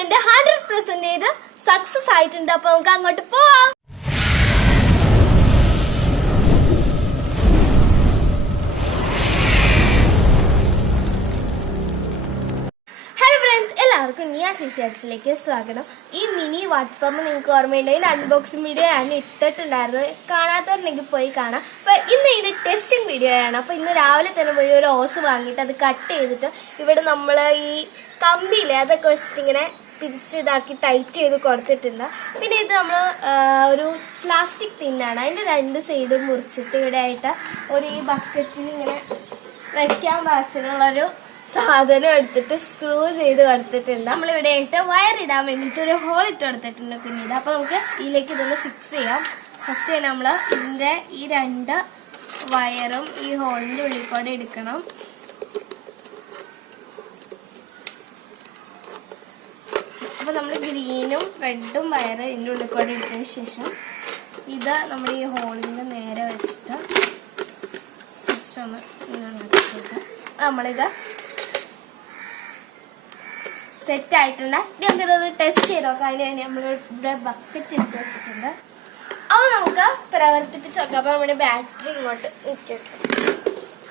Experiment 100% success ആയിട്ടുണ്ട്. അപ്പൊ നമുക്ക് അങ്ങോട്ട് പോവാം. എല്ലാവർക്കും നിയ CCXലേക്ക് സ്വാഗതം. ഈ മിനി വാട്ടർ പമ്പ് നിങ്ങൾക്ക് ഓർമ്മയുണ്ടെങ്കിൽ അൺബോക്സിംഗ് വീഡിയോ ഞാൻ ഇട്ടിട്ടുണ്ടായിരുന്നു. കാണാത്തവരുണ്ടെങ്കിൽ പോയി കാണാം. അപ്പൊ ഇന്ന് ഇതിന്റെ ടെസ്റ്റിംഗ് വീഡിയോ ആണ്. അപ്പൊ ഇന്ന് രാവിലെ തന്നെ പോയി ഒരു ഓസ് വാങ്ങിയിട്ട് അത് കട്ട് ചെയ്തിട്ട് ഇവിടെ നമ്മൾ ഈ കമ്പിയില്ലേ അതൊക്കെ വെച്ചിട്ട് ഇങ്ങനെ തിരിച്ചിതാക്കി ടൈറ്റ് ചെയ്ത് കൊടുത്തിട്ടുണ്ട്. പിന്നെ ഇത് നമ്മൾ ഒരു പ്ലാസ്റ്റിക് ടിന്നാണ്. അതിന്റെ രണ്ട് സൈഡും മുറിച്ചിട്ട് ഇവിടെ ആയിട്ട് ഒരു ഈ ബക്കറ്റിൽ ഇങ്ങനെ വെക്കാൻ പാകത്തിനുള്ളൊരു സാധനം എടുത്തിട്ട് സ്ക്രൂ ചെയ്ത് കൊടുത്തിട്ടുണ്ട്. നമ്മളിവിടെ ആയിട്ട് വയറിടാൻ വേണ്ടിയിട്ട് ഒരു ഹോൾ ഇട്ട് കൊടുത്തിട്ടുണ്ട് കുഞ്ഞിത്. അപ്പൊ നമുക്ക് ഇതിലേക്ക് ഇതൊന്ന് ഫിക്സ് ചെയ്യാം. ഫസ്റ്റ് തന്നെ നമ്മൾ ഇതിന്റെ ഈ രണ്ട് വയറും ഈ ഹോളിന്റെ ഉള്ളിൽ കൂടെ എടുക്കണം. അപ്പൊ നമ്മൾ ഗ്രീനും റെഡും വയറ് ഇതിന്റെ ഉള്ളിൽ കൂടെ എടുത്തതിന് ശേഷം ഇത് നമ്മൾ ഈ ഹോളിന്റെ നേരെ വെച്ചിട്ട് ജസ്റ്റ് ഒന്ന് നമ്മളിത് സെറ്റ് ആയിട്ടുണ്ട്. നമുക്ക് ഇതൊന്ന് ടെസ്റ്റ് ചെയ്ത് നോക്കാം. അതിന് വേണ്ടി നമ്മൾ ഇവിടെ ബക്കറ്റ് എടുത്ത് വെച്ചിട്ടുണ്ട്. അത് നമുക്ക് പ്രവർത്തിപ്പിച്ച് നോക്കാം. അപ്പൊ നമ്മുടെ ബാറ്ററി ഇങ്ങോട്ട് ഇട്ടിട്ട്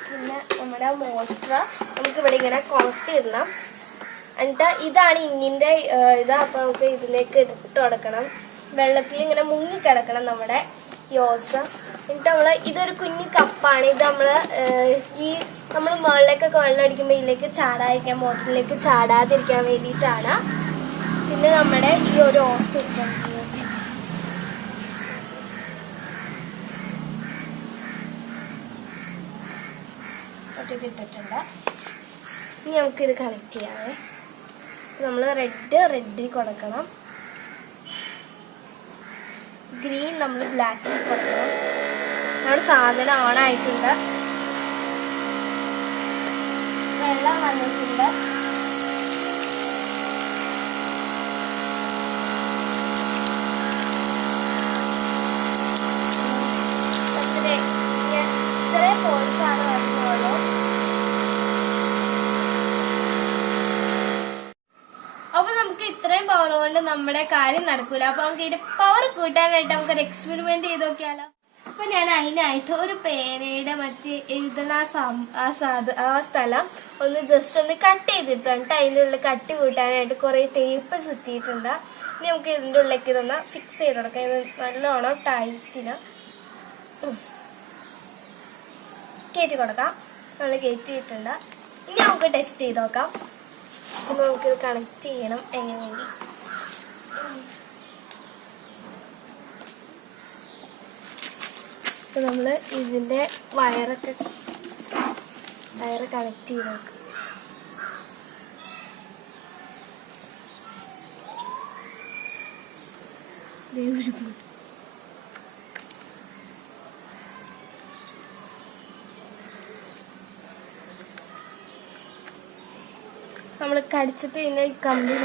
പിന്നെ നമ്മുടെ മോട്ടർ നമുക്ക് ഇവിടെ ഇങ്ങനെ കണക്ട് ചെയ്യണം. എന്നിട്ട് ഇതാണ് ഇന്നിന്റെ ഇത്. അപ്പൊ നമുക്ക് ഇതിലേക്ക് ഇട്ട് കൊടുക്കണം. വെള്ളത്തിൽ ഇങ്ങനെ മുങ്ങിക്കിടക്കണം നമ്മുടെ യോസ്. എന്നിട്ട് നമ്മള് ഇതൊരു കുഞ്ഞു കപ്പാണ്. ഇത് നമ്മള് ഈ നമ്മൾ മുകളിലേക്കൊക്കെ വെള്ളം അടിക്കുമ്പോൾ ഇതിലേക്ക് ചാടാതിരിക്കാൻ, മോട്ടറിലേക്ക് ചാടാതിരിക്കാൻ വേണ്ടിയിട്ടാണ്. പിന്നെ നമ്മുടെ ഈ ഒരു ഓസ് ഇട്ടിട്ടുണ്ട്. ഇനി നമുക്കിത് കണക്ട് ചെയ്യാവേ. നമ്മൾ റെഡിൽ കൊടുക്കണം, ഗ്രീൻ നമ്മൾ ബ്ലാക്കിൽ കൊടുക്കണം. നമ്മുടെ സാധനം ഓണായിട്ടുണ്ട്. വെള്ളം വന്നിട്ടുണ്ട്. ഇത്രയും ഫോഴ്സാണ് വരുന്നുള്ളൂ. അപ്പൊ നമുക്ക് ഇത്രയും പവർ കൊണ്ട് നമ്മുടെ കാര്യം നടക്കൂല. അപ്പൊ നമുക്ക് ഇതിന്റെ പവർ കൂട്ടാനായിട്ട് നമുക്കൊരു എക്സ്പെരിമെന്റ് ചെയ്ത് നോക്കിയാലോ. അപ്പൊ ഞാൻ അതിനായിട്ട് ഒരു പേനയുടെ മറ്റേ എഴുതുന്ന ആ സ്ഥലം ഒന്ന് ജസ്റ്റ് ഒന്ന് കട്ട് ചെയ്തെടുത്തിട്ട് അതിൻ്റെ ഉള്ളിൽ കട്ടി കൂട്ടാനായിട്ട് കുറെ ടേപ്പ് ചുറ്റിയിട്ടുണ്ട്. ഇനി നമുക്ക് ഇതിൻ്റെ ഉള്ളിലേക്ക് ഇതൊന്ന് ഫിക്സ് ചെയ്ത് കൊടുക്കാം. ഇത് നല്ലോണം ടൈറ്റിന് കയറ്റി കൊടുക്കാം. നമ്മൾ കയറ്റിയിട്ടുണ്ട്. ഇനി നമുക്ക് ടെസ്റ്റ് ചെയ്ത് നോക്കാം. അപ്പൊ നമുക്കിത് കണക്ട് ചെയ്യണം എങ്ങനെ വേണ്ടി. അപ്പൊ നമ്മള് ഇതിന്റെ വയറ് കണക്ട് ചെയ്ത് നോക്കാം. നമ്മള് കടിച്ചിട്ട് ഇതിന്റെ കമ്പി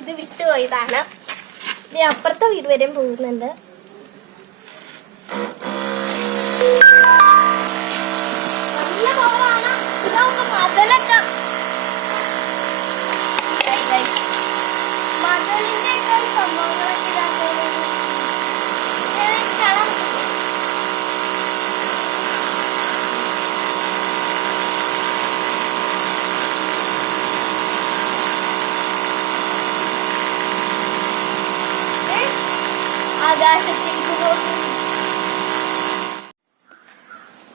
ഇത് വിട്ടുപോയതാണ്. ഇത് അപ്പുറത്തെ വീട് വരെയും പോകുന്നുണ്ട്. നല്ല പവറാണ്. ഇതൊക്കെ മതിലൊക്കെ മതിലിന്റെ ഒക്കെ സംഭവങ്ങളൊക്കെ ഇതാക്കുന്നത് ആകാശത്തിരിക്കുന്നു.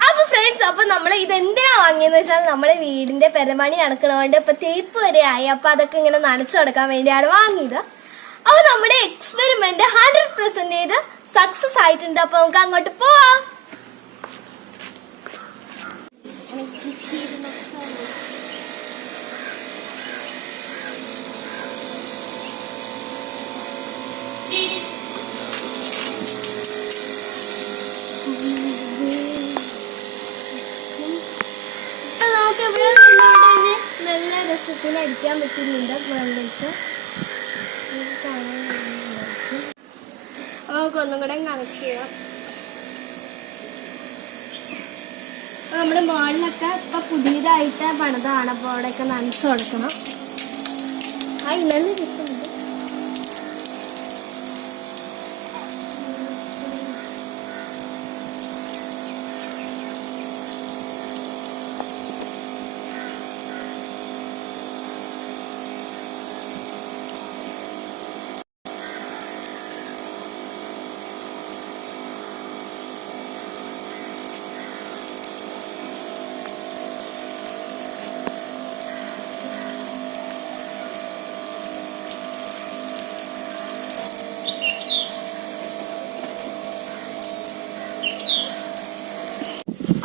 അപ്പൊ ഫ്രണ്ട്സ്, അപ്പൊ നമ്മൾ ഇതെന്തിനാ വാങ്ങിയെന്ന് വെച്ചാൽ നമ്മുടെ വീടിന്റെ പെരമണി നടക്കണോണ്ട് ഇപ്പൊ തേപ്പ് വരെ ആയി. അപ്പൊ അതൊക്കെ ഇങ്ങനെ നനച്ചു കൊടുക്കാൻ വേണ്ടിയാണ് വാങ്ങിയത്. അപ്പൊ നമ്മുടെ എക്സ്പെരിമെന്റ് 100% സക്സസ് ആയിട്ടുണ്ട്. അപ്പൊ നമുക്ക് അങ്ങോട്ട് പോവാം. നല്ല രസത്തിന് അടിക്കാൻ പറ്റുന്നുണ്ട് വെള്ളത്തിൽ. നമുക്ക് ഒന്നും കൂടെ കണക്ട് ചെയ്യാം. നമ്മുടെ മുകളിലൊക്കെ ഇപ്പൊ പുതിയതായിട്ട് പണിതാണ്. അപ്പോൾ അവിടെയൊക്കെ നനച്ചു കൊടുക്കണം. ആ ഇന്നലെ രസമുണ്ട്.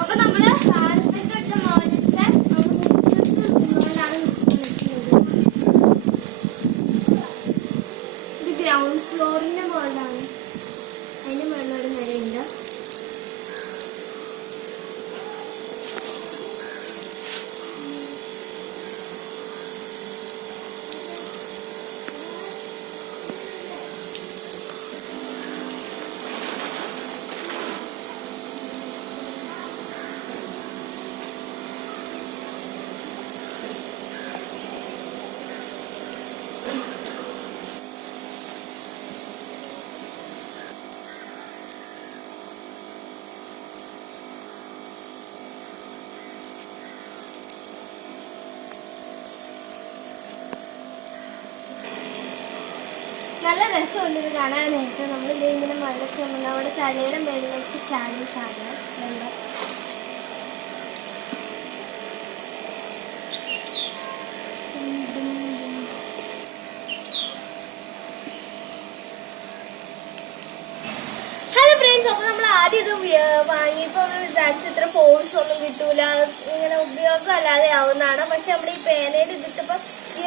അപ്പൊ നമ്മള് കാർപ്പറ്റ് മോളിലത്തെ ഇത് ഗ്രൗണ്ട് ഫ്ലോറിന്റെ മോളിലാണ്. അതിന് മുകളിലൊരു നിലയുണ്ട്. നല്ല രസമുണ്ട് ഇത് കാണാനായിട്ട്. നമ്മൾ ഇങ്ങനെ മഴയൊക്കെ വന്നത് അവിടെ തലയുടെ മേളിലേക്ക് ചാടി ചാടുക. ഹലോ ഫ്രണ്ട്സ്, അപ്പോൾ നമ്മൾ ആദ്യം ഇത് വാങ്ങിയപ്പോൾ നമ്മൾ വിചാരിച്ച ഇത്ര ഫോഴ്സ് ഒന്നും കിട്ടൂല, ഇങ്ങനെ ഉപയോഗം അല്ലാതെ ആവുന്നതാണ്. പക്ഷെ നമ്മൾ ഈ പേനയിൽ ഇതിട്ടപ്പോൾ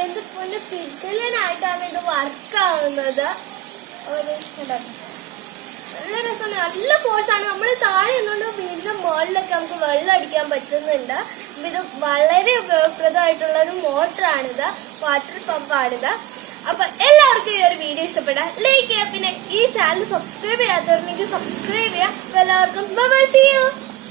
എന്ത് കൊണ്ട് കിട്ടലിനായിട്ടാണ് ഇത് വർക്കാവുന്നത്. നല്ല രസമാണ്, നല്ല ഫോഴ്സാണ്. നമ്മൾ താഴെ നിന്നുകൊണ്ട് വീടിന്റെ മുകളിലൊക്കെ നമുക്ക് വെള്ളം അടിക്കാൻ പറ്റുന്നുണ്ട്. ഇത് വളരെ ഉപയോഗപ്രദമായിട്ടുള്ള ഒരു മോട്ടറാണിത്, വാട്ടർ പമ്പാണിത്. അപ്പൊ എല്ലാവർക്കും ഈ ഒരു വീഡിയോ ഇഷ്ടപ്പെട്ടാൽ ലൈക്ക് ചെയ്യുക. പിന്നെ ഈ ചാനൽ സബ്സ്ക്രൈബ് ചെയ്യാത്തവരുണ്ടെങ്കിൽ സബ്സ്ക്രൈബ് ചെയ്യുക. എല്ലാവർക്കും ബൈ ബൈ, സീ യു.